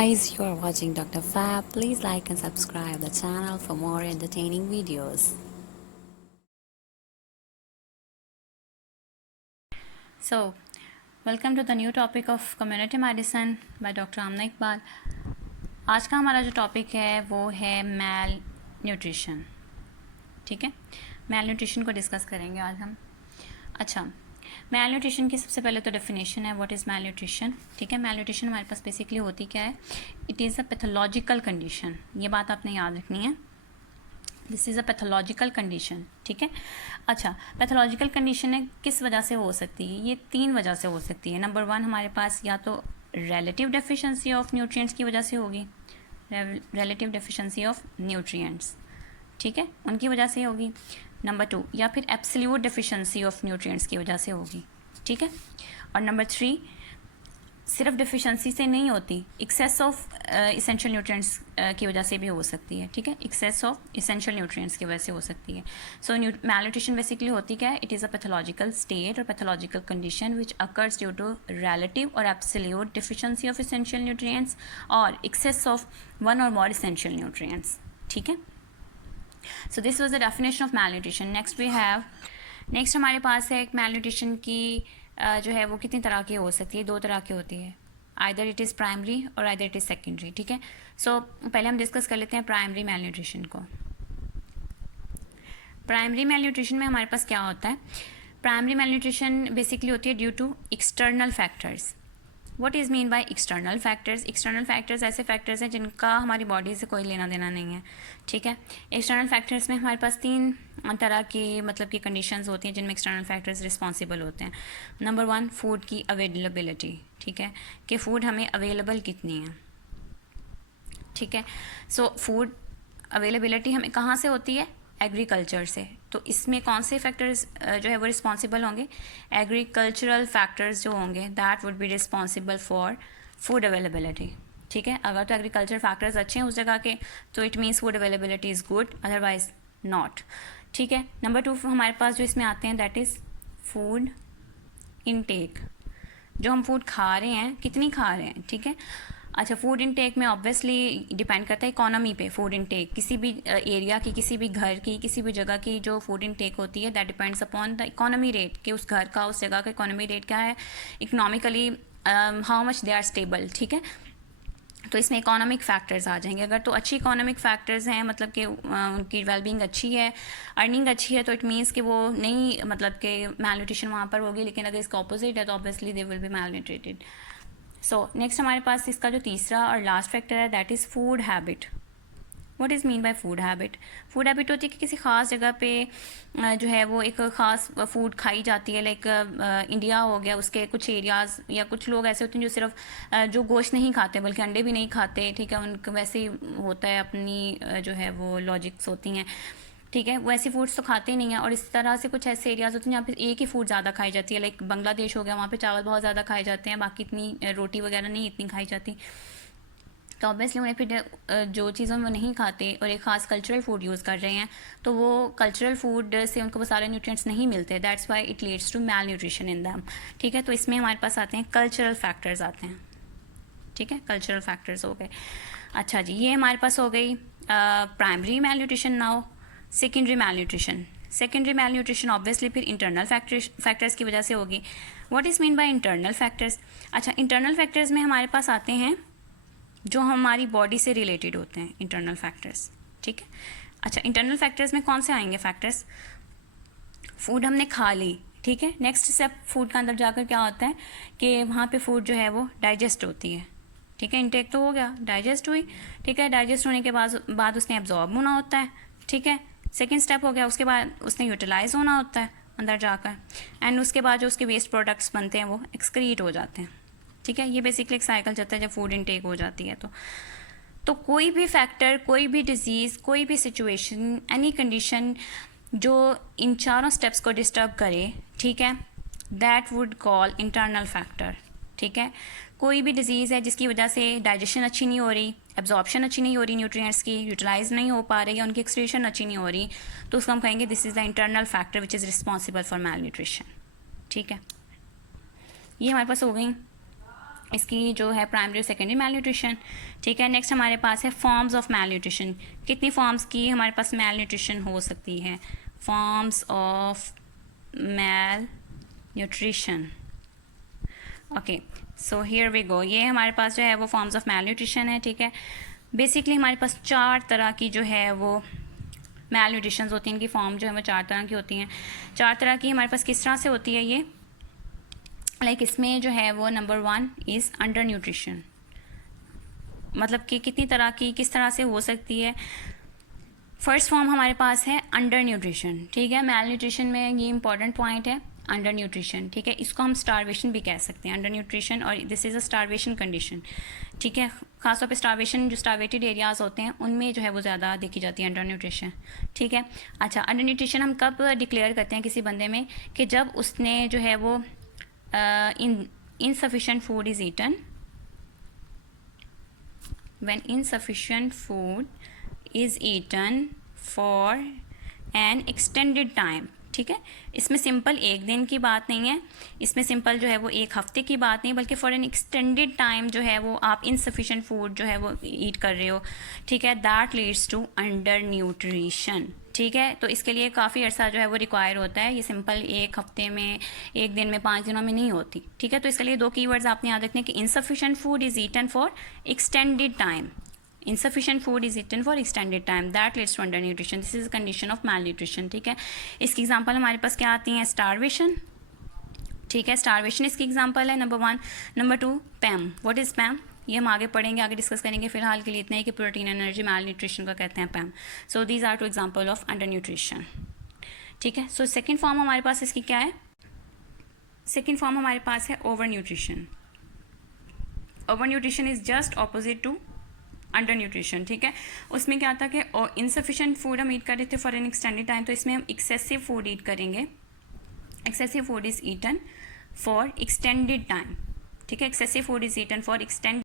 guys, you are watching Dr. Fab. Please like and subscribe the channel for more entertaining videos. So, welcome to the new topic of community medicine by Dr. Amna Iqbal. आज का हमारा जो topic है वो है मैल nutrition. ठीक है, मैल nutrition को डिस्कस करेंगे आज हम. अच्छा, मैल न्यूट्रिशन की सबसे पहले तो डेफिनेशन है, व्हाट इज़ मैल न्यूट्रिशन. ठीक है, मैल न्यूट्रिशन हमारे पास बेसिकली होती क्या है. It is a pathological condition. ये बात आपने याद रखनी है. This is a pathological condition. ठीक है. अच्छा, पैथोलॉजिकल कंडीशन है किस वजह से हो सकती है. ये 3 वजह से हो सकती है. नंबर 1 हमारे पास या तो रिलेटिव डेफिशिएंसी ऑफ न्यूट्रिएंट्स की वजह से होगी. रिलेटिव डेफिशिएंसी ऑफ न्यूट्रिएंट्स, ठीक है, उनकी वजह से होगी. नंबर 2 या फिर एब्सोल्यूट डेफिशिएंसी ऑफ न्यूट्रिएंट्स की वजह से होगी. ठीक है. और नंबर 3 सिर्फ डेफिशिएंसी से नहीं होती, एक्सेस ऑफ इसेंशियल न्यूट्रिएंट्स की वजह से भी हो सकती है. ठीक है, एक्सेस ऑफ इसेंशियल न्यूट्रिएंट्स की वजह से हो सकती है. सो मैलन्यूट्रिशन बेसिकली होती क्या है. It is a pathological state और pathological condition which occurs due to relative और absolute deficiency of essential nutrients और एक्सेस ऑफ वन और मोर इसेंशियल न्यूट्रिएंट्स. ठीक है. So this was the definition of malnutrition. Next हमारे पास है एक मैलन्यूट्रिशन की जो है वो कितनी तरह की हो सकती है. 2 तरह की होती है. आइदर इट इज़ प्राइमरी और आइदर इट इज़ सेकेंडरी. ठीक है. सो पहले हम डिस्कस कर लेते हैं प्राइमरी मैलन्यूट्रिशन को. प्राइमरी मैलन्यूट्रिशन में हमारे पास क्या होता है. प्राइमरी मैलन्यूट्रिशन बेसिकली होती है due to external factors. What is mean by external factors. External factors ऐसे फैक्टर्स हैं जिनका हमारी बॉडी से कोई लेना देना नहीं है. ठीक है. एक्सटर्नल फैक्टर्स में हमारे पास 3 तरह की मतलब की कंडीशंस होती हैं जिनमें एक्सटर्नल फैक्टर्स रिस्पॉन्सिबल होते हैं. नंबर 1 फूड की अवेलेबिलिटी. ठीक है, कि फ़ूड हमें अवेलेबल कितनी है. ठीक है. सो फूड अवेलेबिलिटी हमें कहाँ से होती है. एग्रीकल्चर से. तो इसमें कौन से फैक्टर्स जो है वो रिस्पॉन्सिबल होंगे. एग्रीकल्चरल फैक्टर्स जो होंगे that would be responsible for food availability. ठीक है. अगर तो एग्रीकल्चर फैक्टर्स अच्छे हैं उस जगह के तो it means food availability is good, otherwise not. ठीक है. नंबर 2 हमारे पास जो इसमें आते हैं दैट इज़ फूड इनटेक. जो हम फूड खा रहे हैं कितनी खा रहे हैं. ठीक है. अच्छा, फूड इनटेक में ऑब्वियसली डिपेंड करता है इकोनॉमी पे. फूड इनटेक किसी भी एरिया की, किसी भी घर की, किसी भी जगह की जो फूड इनटेक होती है that depends upon the economy rate कि उस घर का, उस जगह का इकोनॉमी रेट क्या है, economically how much they are stable. ठीक है. तो इसमें इकोनॉमिक फैक्टर्स आ जाएंगे. अगर तो अच्छी इकोनॉमिक फैक्टर्स हैं, मतलब कि उनकी वेलबींग अच्छी है, अर्निंग अच्छी है, तो इट मीन्स कि वो नहीं मतलब कि मैलन्यूट्रिशन वहाँ पर होगी. लेकिन अगर इसका ऑपोजिट है तो obviously they will be malnutrited. So next हमारे पास इसका जो तीसरा और लास्ट फैक्टर है that is food habit. What is mean by food habit. Food habit होती है कि किसी ख़ास जगह पे जो है वो एक ख़ास फूड खाई जाती है. लाइक इंडिया हो गया, उसके कुछ एरियाज़ या कुछ लोग ऐसे होते हैं जो सिर्फ जो गोश्त नहीं खाते बल्कि अंडे भी नहीं खाते. ठीक है. उनका वैसे ही होता है, अपनी जो है वो लॉजिक्स होती हैं. ठीक है. वो ऐसी फूड्स तो खाते ही नहीं हैं. और इस तरह से कुछ ऐसे एरियाज़ होते हैं जहाँ पे एक ही फूड ज़्यादा खाई जाती है. लाइक बांग्लादेश हो गया, वहाँ पे चावल बहुत ज़्यादा खाए जाते हैं, बाकी इतनी रोटी वगैरह नहीं इतनी खाई जाती. तो ऑब्वियसली उन्हें फिर जो चीज़ों में वो नहीं खाते और एक ख़ास कल्चरल फूड यूज़ कर रहे हैं तो वो कल्चरल फूड से उनको वो सारे न्यूट्रिएंट्स नहीं मिलते. That's why it leads to malnutrition in them. ठीक है. तो इसमें हमारे पास आते हैं कल्चरल फैक्टर्स आते हैं. ठीक है. कल्चरल फैक्टर्स हो गए. अच्छा जी, ये हमारे पास हो गई प्राइमरी मैल न्यूट्रिशन. नाउ सेकेंडरी मैल न्यूट्रिशन. सेकेंडरी मैल न्यूट्रिशन ऑब्वियसली फिर इंटरनल फैक्टर्स की वजह से होगी. What is mean by internal factors. अच्छा, इंटरनल फैक्टर्स में हमारे पास आते हैं जो हमारी बॉडी से रिलेटेड होते हैं, इंटरनल फैक्टर्स. ठीक है. अच्छा, इंटरनल फैक्टर्स में कौन से आएंगे फैक्टर्स. फूड हमने खा ली. ठीक है. नेक्स्ट स्टेप फूड का अंदर जाकर क्या होता है कि वहाँ पे फूड जो है वो डाइजेस्ट होती है. ठीक है. इंटेक तो हो गया, डाइजेस्ट हुई. ठीक है. डाइजेस्ट होने के बाद उसने एब्जॉर्ब होना होता है. ठीक है. सेकेंड स्टेप हो गया, उसके बाद उसने यूटिलाइज होना होता है अंदर जाकर. एंड उसके बाद जो उसके वेस्ट प्रोडक्ट्स बनते हैं वो एक्सक्रीट हो जाते हैं. ठीक है. ये बेसिकली एक साइकिल चलता है जब फूड इनटेक हो जाती है. तो कोई भी फैक्टर, कोई भी डिजीज़, कोई भी सिचुएशन, एनी कंडीशन जो इन चारों स्टेप्स को डिस्टर्ब करे, ठीक है, that would call internal factor. ठीक है. कोई भी डिजीज़ है जिसकी वजह से डाइजेशन अच्छी नहीं हो रही, एब्जॉर्प्शन अच्छी नहीं हो रही न्यूट्रिएंट्स की, यूटिलाइज नहीं हो पा रही या उनकी एक्सक्रीशन अच्छी नहीं हो रही, तो उसको हम कहेंगे this is the internal factor which is responsible for malnutrition. ठीक है. ये हमारे पास हो गई इसकी जो है प्राइमरी और सेकेंडरी मैल न्यूट्रिशन। ठीक है, नेक्स्ट हमारे पास है फॉर्म्स ऑफ मैल न्यूट्रिशन। कितनी फॉर्म्स की हमारे पास मैल न्यूट्रिशन हो सकती है? Forms of malnutrition. Okay, so here we go. ये हमारे पास जो है वो फॉर्म्स ऑफ मैल न्यूट्रिशन है। ठीक है, बेसिकली हमारे पास 4 तरह की जो है वो मैल न्यूट्रिशन होती हैं। इनकी फॉर्म जो है वो 4 तरह की होती हैं। 4 तरह की हमारे पास किस तरह से होती है ये? लाइक इसमें जो है वो नंबर 1 इज़ अंडर न्यूट्रिशन। मतलब कि कितनी तरह की, किस तरह से हो सकती है? फर्स्ट फॉर्म हमारे पास है अंडर न्यूट्रिशन। ठीक है, मैल न्यूट्रिशन में ये इंपॉर्टेंट पॉइंट है, अंडर न्यूट्रिशन। ठीक है, इसको हम स्टारवेशन भी कह सकते हैं, अंडर न्यूट्रिशन, और this is a starvation condition. ठीक है, खासतौर पे स्टारवेशन, जो स्टारवेटेड एरियाज़ होते हैं उनमें जो है वो ज़्यादा देखी जाती है अंडर न्यूट्रिशन। ठीक है, अच्छा, अंडर न्यूट्रिशन हम कब डिक्लेयर करते हैं किसी बंदे में? कि जब उसने जो है वो insufficient food is eaten, when insufficient food is eaten for an extended time। ठीक है, इसमें सिंपल एक दिन की बात नहीं है, इसमें सिंपल जो है वो एक हफ्ते की बात नहीं, बल्कि फॉर एन एक्सटेंडेड टाइम जो है वो आप इनसफिशेंट फूड जो है वो ईट कर रहे हो। ठीक है, that leads to undernutrition. ठीक है, तो इसके लिए काफ़ी अर्सा जो है वो रिक्वायर होता है। ये सिंपल एक हफ्ते में, एक दिन में, 5 दिनों में नहीं होती। ठीक है, तो इसके लिए 2 कीवर्ड्स आपने याद रखने कि insufficient food is eaten for extended time. insufficient food is eaten for extended time, that leads to undernutrition. This is a condition of malnutrition. ठीक है, इसकी एग्जांपल हमारे पास क्या आती हैं? स्टारवेशन। ठीक है, स्टारवेशन इसकी एग्जांपल है number 1। Number 2, PAM. What is PAM? ये हम आगे पढ़ेंगे, आगे डिस्कस करेंगे। फिलहाल के लिए इतना ही कि प्रोटीन एनर्जी मैल न्यूट्रिशन का कहते हैं PAM. So these are 2 example of undernutrition. ठीक है, सो सेकेंड फॉर्म हमारे पास इसकी क्या है? सेकेंड फॉर्म हमारे पास है overnutrition. Overnutrition is just opposite to undernutrition. ठीक है, उसमें क्या था कि इनसफिशेंट फूड हम ईट कर रहे थे फॉर एन एक्सटेंडेड टाइम, तो इसमें हम एक्सेसिव फूड ईट करेंगे। Excessive food is eaten for extended time. ठीक है, excessive food is eaten for extended